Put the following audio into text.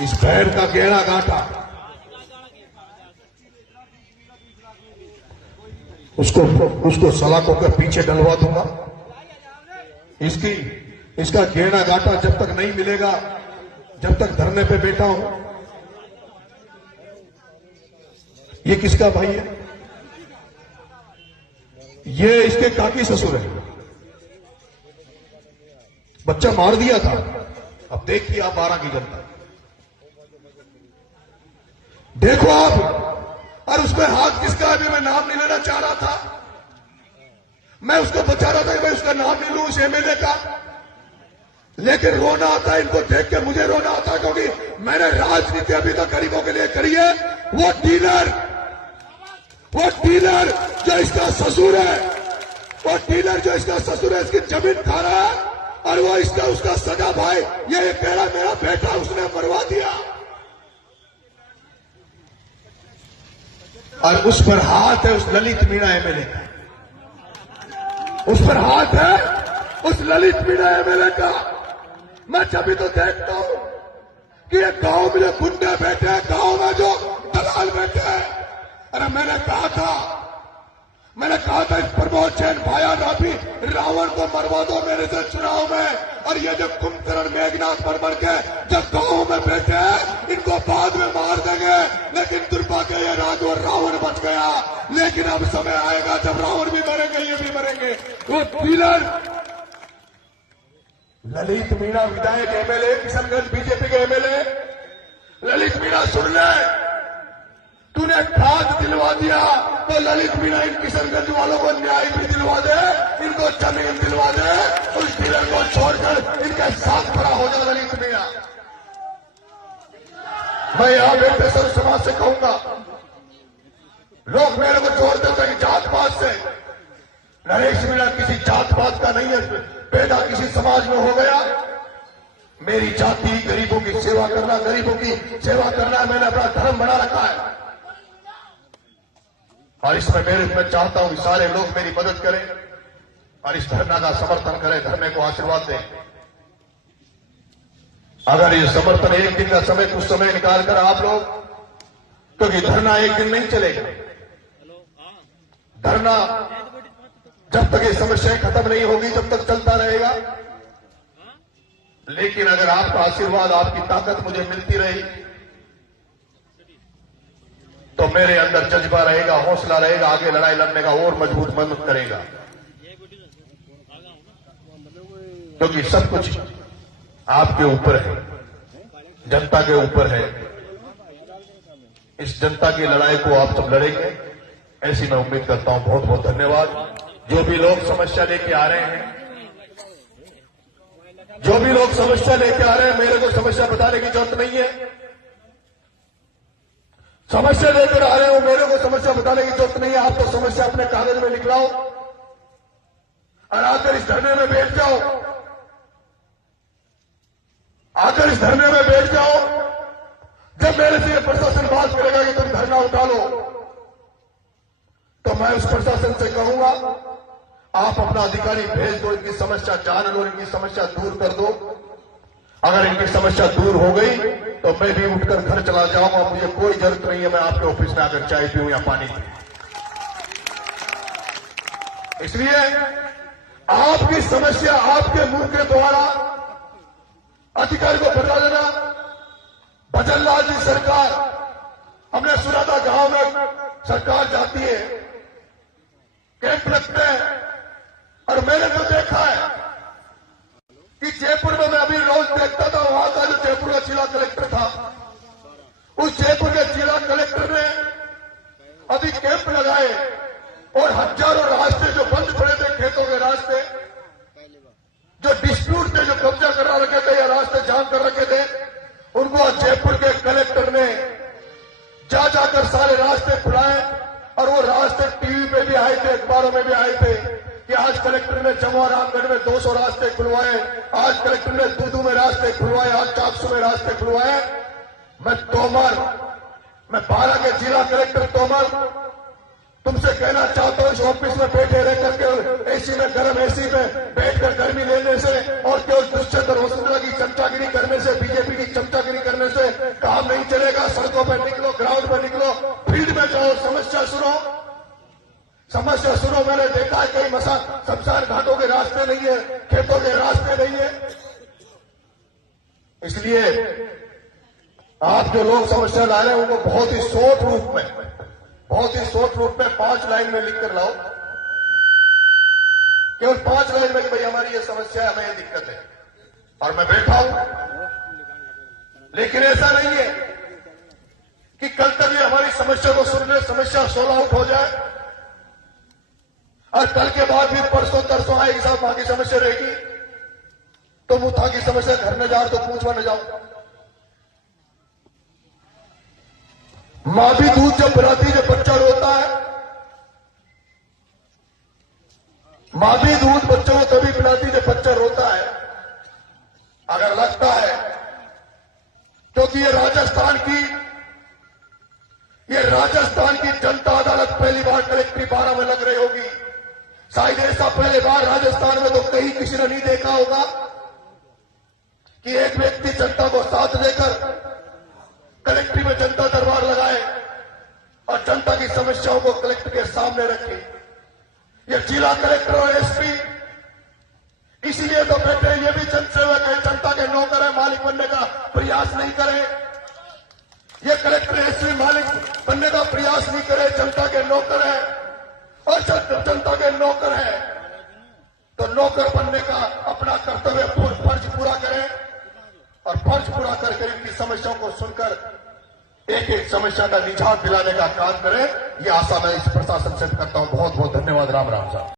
इस भैर का गहरा गांठा उसको सलाखों के पीछे डलवा दूंगा। इसका गहरा गांठा जब तक नहीं मिलेगा, जब तक धरने पे बैठा हूं। ये किसका भाई है? ये इसके काकी ससुर है। बच्चा मार दिया था। अब देखिए आप 12 की जनता, देखो आप। और उसमें हाथ किसका है? मैं नाम नहीं लेना चाह रहा था। मैं उसको बचा रहा था कि मैं उसका नाम नहीं लूं, उस एमएलए का। लेकिन रोना आता है इनको देख के, मुझे रोना आता है, क्योंकि मैंने राजनीति अभी तक गरीबों के लिए करी है। वो डीलर जो इसका ससुर है, वो डीलर जो इसका ससुर है, इसकी जमीन खा रहा है। और वो इसका उसका सगा भाई, ये मेरा बेटा उसने मरवा दिया। और उस पर हाथ है उस ललित मीणा एमएलए का। उस पर हाथ है उस ललित मीणा एमएलए का। मैं जब भी तो देखता हूं कि ये गांव में जो गुंडे बैठे हैं, गांव में जो दलाल बैठे हैं। अरे मैंने कहा था इस प्रमोद जैन भाया राफी रावण को मरवा दो मेरे से चुनाव में। और ये जो कुंभकर्ण मेघनाथ मर के जब गांव में बैठे हैं, इनको बाद में मार देंगे। लेकिन दुर्भाग्य ये रावण बच गया। लेकिन अब समय आएगा जब रावण भी मरेंगे, ये भी मरेंगे। वो डीलर ललित मीणा विधायक एमएलए, किशनगंज बीजेपी के एमएलए ललित मीणा, सुन ले, तूने खाद दिलवा दिया तो ललित मीणा इन किशनगंज वालों को न्याय भी दिलवा दे, इनको जमीन दिलवा दे। उस डीलर को छोड़कर इनके साथ खड़ा हो जाए ललित मीणा। मैं यहां बैठे सर्व समाज से कहूंगा, लोग मेरे को जोड़ देते हैं जात पात से। नरेश मीणा किसी जात पात का नहीं है, पैदा किसी समाज में हो गया। मेरी जाति गरीबों की सेवा करना, मैंने अपना धर्म बना रखा है। और इसमें मैं चाहता हूं कि सारे लोग मेरी मदद करें और इस धरना का समर्थन करें, धरने को आशीर्वाद दें। अगर ये समर्थन एक दिन का समय, कुछ समय निकाल कर आप लोग, क्योंकि धरना एक दिन नहीं चलेगा। धरना जब तक ये समस्याएं खत्म नहीं होगी, जब तक चलता रहेगा। लेकिन अगर आपका आशीर्वाद, आपकी ताकत मुझे मिलती रही, तो मेरे अंदर जज्बा रहेगा, हौसला रहेगा, आगे लड़ाई लड़ने का और मजबूत मदद करेगा। क्योंकि सब कुछ आपके ऊपर है, जनता के ऊपर है। इस जनता की लड़ाई को आप सब लड़ेंगे, ऐसी मैं उम्मीद करता हूं। बहुत बहुत धन्यवाद। जो भी लोग समस्या लेके आ रहे हैं, मेरे को समस्या बताने की जरूरत नहीं है। समस्या लेकर आ रहे हो, मेरे को समस्या बताने की जरूरत नहीं है। आप तो समस्या अपने कागज में लिखलाओ और आकर इस धरने में बैठ जाओ। जब मेरे से ये प्रशासन बात करेगा कि तुम धरना उठा लो, तो मैं उस प्रशासन से कहूंगा, आप अपना अधिकारी भेज दो, इनकी समस्या जान लो, इनकी समस्या दूर कर दो। अगर इनकी समस्या दूर हो गई तो मैं भी उठकर घर चला जाऊंगा। मुझे कोई जरूरत नहीं है मैं आपके ऑफिस में आकर चाय पीऊं या पानी पीऊं। इसलिए आपकी समस्या आपके मुंह के द्वारा अधिकारी को बता देना। भजन लाल जी सरकार, हमने सुना था गांव में सरकार जाती है, कैंप लगते हैं। और मैंने तो देखा है कि जयपुर में मैं अभी रोज देखता था, वहां का जो जयपुर का जिला कलेक्टर था, उस जयपुर के जिला कलेक्टर ने अभी कैंप लगाए और हजारों रास्ते जो बंद पड़े थे, खेतों के रास्ते, जो डिस्प्यूट थे, जो कब्जा करा रखे थे या रास्ते जाम कर रखे थे, उनको जयपुर के कलेक्टर ने जाकर सारे रास्ते खुलाए। और वो रास्ते टीवी पे भी आए थे, अखबारों में भी आए थे कि आज कलेक्टर ने जमुआ रामगढ़ में 200 रास्ते खुलवाए, आज कलेक्टर ने दूदू में रास्ते खुलवाए, आज 400 में रास्ते खुलवाए। मैं 12 के जिला कलेक्टर तोमर तुमसे कहना चाहता हूं, इस ऑफिस में बैठे रह करके एसी में, गर्म एसी में बैठकर गर्मी लेने से और केवल दुष्यंत और वसुंधरा की चमचागिरी करने से, बीजेपी की चमचागिरी करने से सड़कों पर निकलो, ग्राउंड पर निकलो, फील्ड में जाओ, समस्या सुनो। समस्या सुनो। मैंने देखा है कई शमशान घाटों के रास्ते नहीं है, खेतों के रास्ते नहीं है। इसलिए आप जो लोग समस्या ला रहे हैं उनको बहुत ही शॉर्ट रूप में 5 लाइन में लिखकर लाओ, केवल 5 लाइन में कि भाई हमारी ये समस्या है, हमें ये दिक्कत है, और मैं बैठा हूं। लेकिन ऐसा नहीं है कि कल तक ये हमारी समस्या को सुन ले, समस्या सोल्व आउट हो जाए और कल के बाद भी परसों तरसों आएगी साहब वहां की समस्या रहेगी, तो मुथा की समस्या घर न जाओ तो पूछवा न जाओ। मां भी दूध जब पिलाती जब बच्चा रोता है, मां भी दूध बच्चों को तभी पिलाती जब बच्चा रोता है। अगर लगता है क्योंकि ये राजस्थान की जनता अदालत पहली बार कलेक्ट्री 12 में लग रही होगी, शायद ऐसा पहली बार राजस्थान में तो कहीं किसी ने नहीं देखा होगा कि एक व्यक्ति जनता को साथ लेकर कलेक्ट्री में जनता दरबार लगाए और जनता की समस्याओं को कलेक्टर के सामने रखे। ये जिला कलेक्टर और एसपी इसीलिए तो बैठे हैं, ये भी जनसेवक है, जनता के नौकर है, मालिक बनने का प्रयास नहीं करे। ये कलेक्टर एसपी मालिक बनने का प्रयास नहीं करे, जनता के नौकर है, और जनता के नौकर है तो नौकर बनने का अपना कर्तव्य फर्ज पूरा करें और फर्ज पूरा करके इनकी समस्याओं को सुनकर एक एक समस्या का निजात दिलाने का काम करें। यह आशा मैं इस प्रशासन से करता हूं। बहुत बहुत धन्यवाद। राम राम साहब।